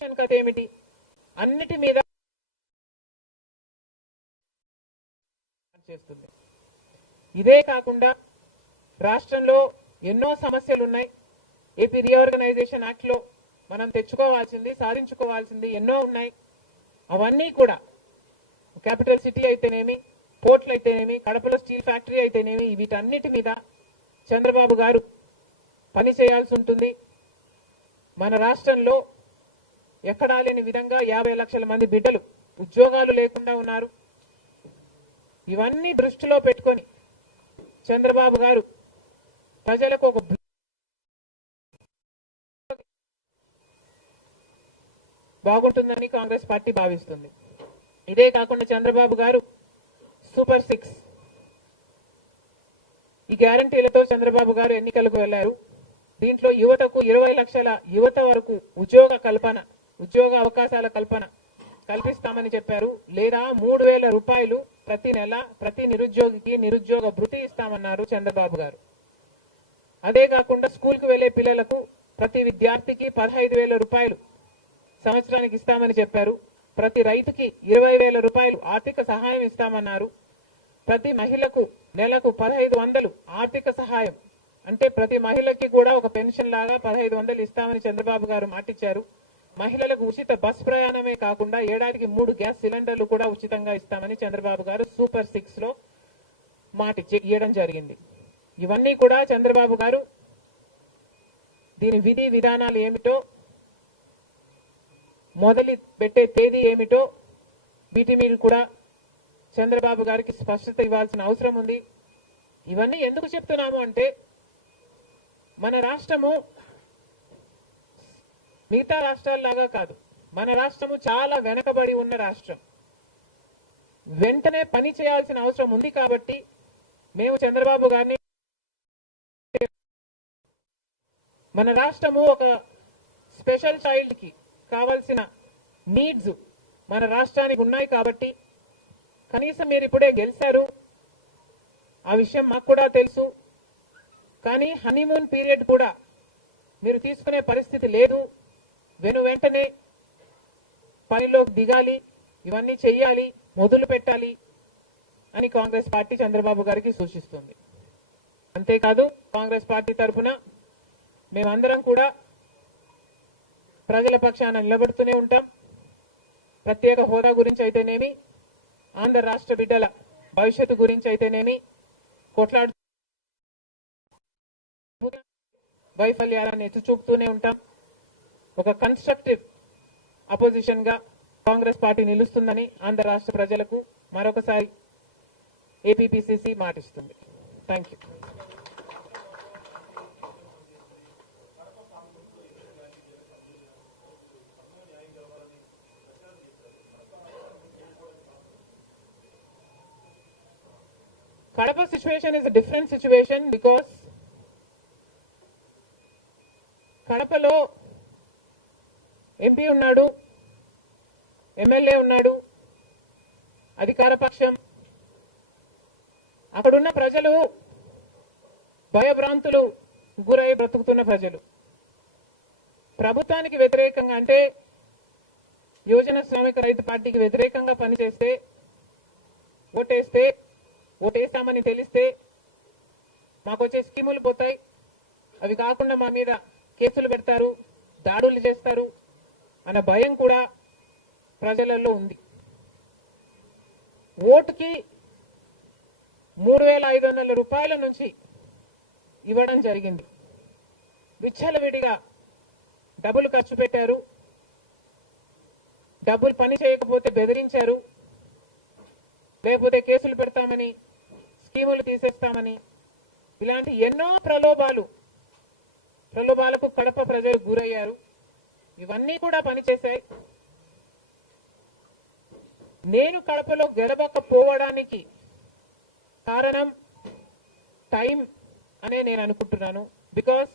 Ration కథ ఏమిటి? అన్నిటి మీద చేస్తుంది. ఇదే కాకుండా రాష్ట్రంలో ఎన్నో సమస్యలు ఉన్నాయి ఏపీ రీఆర్గనైజేషన్ యాక్ట్లో మనం తెచ్చుకోవాల్సింది సాధించుకోవాల్సింది ఎన్నో ఉన్నాయి. అవన్నీ కూడా క్యాపిటల్ సిటీ అయితేనేమి పోర్ట్లు అయితేనేమి కడపలో స్టీల్ ఫ్యాక్టరీ అయితేనేమి వీటన్నిటి మీద చంద్రబాబు గారు పని చేయాల్సి ఉంటుంది. మన రాష్ట్రంలో ఎక్కడా లేని విధంగా యాభై లక్షల మంది బిడ్డలు ఉద్యోగాలు లేకుండా ఉన్నారు. ఇవన్నీ దృష్టిలో పెట్టుకొని చంద్రబాబు గారు ప్రజలకు ఒక బాగుంటుందని కాంగ్రెస్ పార్టీ భావిస్తుంది. ఇదే కాకుండా చంద్రబాబు గారు సూపర్ సిక్స్. ఈ గ్యారంటీలతో చంద్రబాబు గారు ఎన్నికలకు వెళ్ళారు దీంట్లో యువతకు ఇరవై లక్షల యువత వరకు ఉద్యోగ కల్పన ఉద్యోగ అవకాశాల కల్పన కల్పిస్తామని చెప్పారు. లేదా మూడు వేల రూపాయలు ప్రతి నెల ప్రతి నిరుద్యోగికి నిరుద్యోగ భృతి ఇస్తామన్నారు చంద్రబాబు గారు. అదే కాకుండా స్కూల్కి వెళ్ళే పిల్లలకు ప్రతి విద్యార్థికి పదహైదు వేల రూపాయలు సంవత్సరానికి ఇస్తామని చెప్పారు. ప్రతి రైతుకి ఇరవై వేల రూపాయలు ఆర్థిక సహాయం ఇస్తామన్నారు. ప్రతి మహిళకు నెలకు పదహైదు వందలు ఆర్థిక సహాయం. అంటే ప్రతి మహిళకి కూడా ఒక పెన్షన్ లాగా పదహైదు వందలు ఇస్తామని చంద్రబాబు గారు మాటిచ్చారు. మహిళలకు ఉచిత బస్ ప్రయాణమే కాకుండా ఏడాదికి మూడు గ్యాస్ సిలిండర్లు కూడా ఉచితంగా ఇస్తామని చంద్రబాబు గారు సూపర్ సిక్స్లో మాట ఇవ్వడం జరిగింది. ఇవన్నీ కూడా చంద్రబాబు గారు దీని విధి విధానాలు ఏమిటో మొదలు పెట్టే తేదీ ఏమిటో వీటి మీద కూడా చంద్రబాబు గారికి స్పష్టత ఇవ్వాల్సిన అవసరం ఉంది. ఇవన్నీ ఎందుకు చెప్తున్నాము అంటే మన రాష్ట్రము మిగతా రాష్ట్రాల్లాగా కాదు. మన రాష్ట్రము చాలా వెనకబడి ఉన్న రాష్ట్రం. వెంటనే పని చేయాల్సిన అవసరం ఉంది కాబట్టి మేము చంద్రబాబు గారిని మన రాష్ట్రము ఒక స్పెషల్ చైల్డ్కి కావాల్సిన నీడ్స్ మన రాష్ట్రానికి ఉన్నాయి కాబట్టి కనీసం మీరు ఇప్పుడే గెలిచారు. ఆ విషయం మాకు కూడా తెలుసు. కానీ హనీమూన్ పీరియడ్ కూడా మీరు తీసుకునే పరిస్థితి లేదు. వెను వెంటనే పనిలోకి దిగాలి. ఇవన్నీ చెయ్యాలి మొదలు పెట్టాలి అని కాంగ్రెస్ పార్టీ చంద్రబాబు గారికి సూచిస్తుంది. అంతేకాదు కాంగ్రెస్ పార్టీ తరఫున మేమందరం కూడా ప్రజల పక్షాన నిలబడుతూనే ఉంటాం. ప్రత్యేక హోదా గురించి అయితేనేమి ఆంధ్ర రాష్ట్ర బిడ్డల భవిష్యత్తు గురించి అయితేనేమి కొట్లాడు వైఫల్యాలను ఎత్తి చూపుతూనే ఉంటాం. ఒక కన్స్ట్రక్టివ్ అపోజిషన్గా కాంగ్రెస్ పార్టీ నిలుస్తుందని ఆంధ్ర రాష్ట్ర ప్రజలకు మరొకసారి APPCC మాటిస్తుంది. Thank you Kadapa situation is different situation because కడపలో ఎంపీ ఉన్నాడు. ఎమ్మెల్యే ఉన్నాడు. అధికార పక్షం. అక్కడున్న ప్రజలు భయభ్రాంతులు గురై బ్రతుకుతున్న ప్రజలు. ప్రభుత్వానికి వ్యతిరేకంగా అంటే యువజన శ్రామిక రైతు పార్టీకి వ్యతిరేకంగా పనిచేస్తే ఓటేస్తే ఓటేస్తామని తెలిస్తే మాకు వచ్చే స్కీములు పోతాయి. అవి కాకుండా మా మీద కేసులు పెడతారు దాడులు చేస్తారు. అన్న భయం కూడా ప్రజలలో ఉంది. ఓటుకి మూడు వేల ఐదు వందల రూపాయల నుంచి ఇవ్వడం జరిగింది. విచ్చలవిడిగా డబ్బులు ఖర్చు పెట్టారు. డబ్బులు పని చేయకపోతే బెదిరించారు. లేకపోతే కేసులు పెడతామని స్కీములు తీసేస్తామని ఇలాంటి ఎన్నో ప్రలోభాలు ప్రలోభాలకు కడప ప్రజలు గురయ్యారు. ఇవన్నీ కూడా పనిచేశాయి. నేను కడపలో గెలవకపోవడానికి కారణం టైం అనే నేను అనుకుంటున్నాను. బికాస్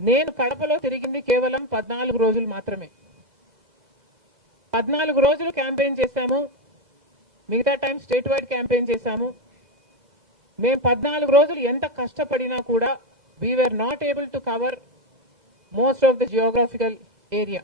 నేను కడపలో తిరిగింది కేవలం పద్నాలుగు రోజులు మాత్రమే. పద్నాలుగు రోజులు క్యాంపెయిన్ చేశాము. మిగతా టైం స్టేట్ వైడ్ క్యాంపెయిన్ చేశాము. మేము పద్నాలుగు రోజులు ఎంత కష్టపడినా కూడా we're not able to cover most of the geographical area.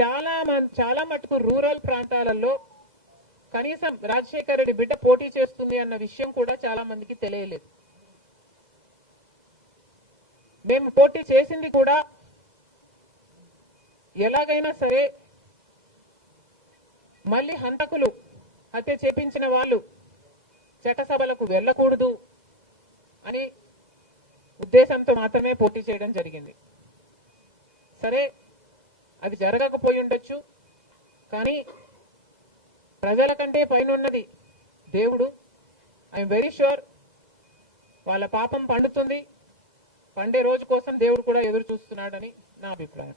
చాలా మం- చాలా మటుకు రూరల్ ప్రాంతాలలో కనీసం రాజశేఖర రెడ్డి బిడ్డ పోటీ చేస్తుంది అన్న విషయం కూడా చాలా మందికి తెలియలేదు. మేము పోటీ చేసింది కూడా ఎలాగైనా సరే మళ్ళీ హంతకులు హత్య చేపించిన వాళ్ళు చట్టసభలకు వెళ్ళకూడదు అని ఉద్దేశంతో మాత్రమే పోటీ చేయడం జరిగింది. సరే అది జరగకపోయి ఉండొచ్చు కానీ ప్రజల కంటే పైన ఉన్నది దేవుడు. ఐఎమ్ వెరీ షూర్ వాళ్ళ పాపం పండుతుంది. పండే రోజు కోసం దేవుడు కూడా ఎదురు చూస్తున్నాడని నా అభిప్రాయం.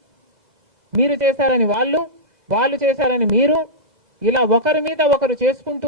మీరు చేశారని వాళ్ళు వాళ్ళు చేశారని మీరు ఇలా ఒకరి మీద ఒకరు చేసుకుంటూ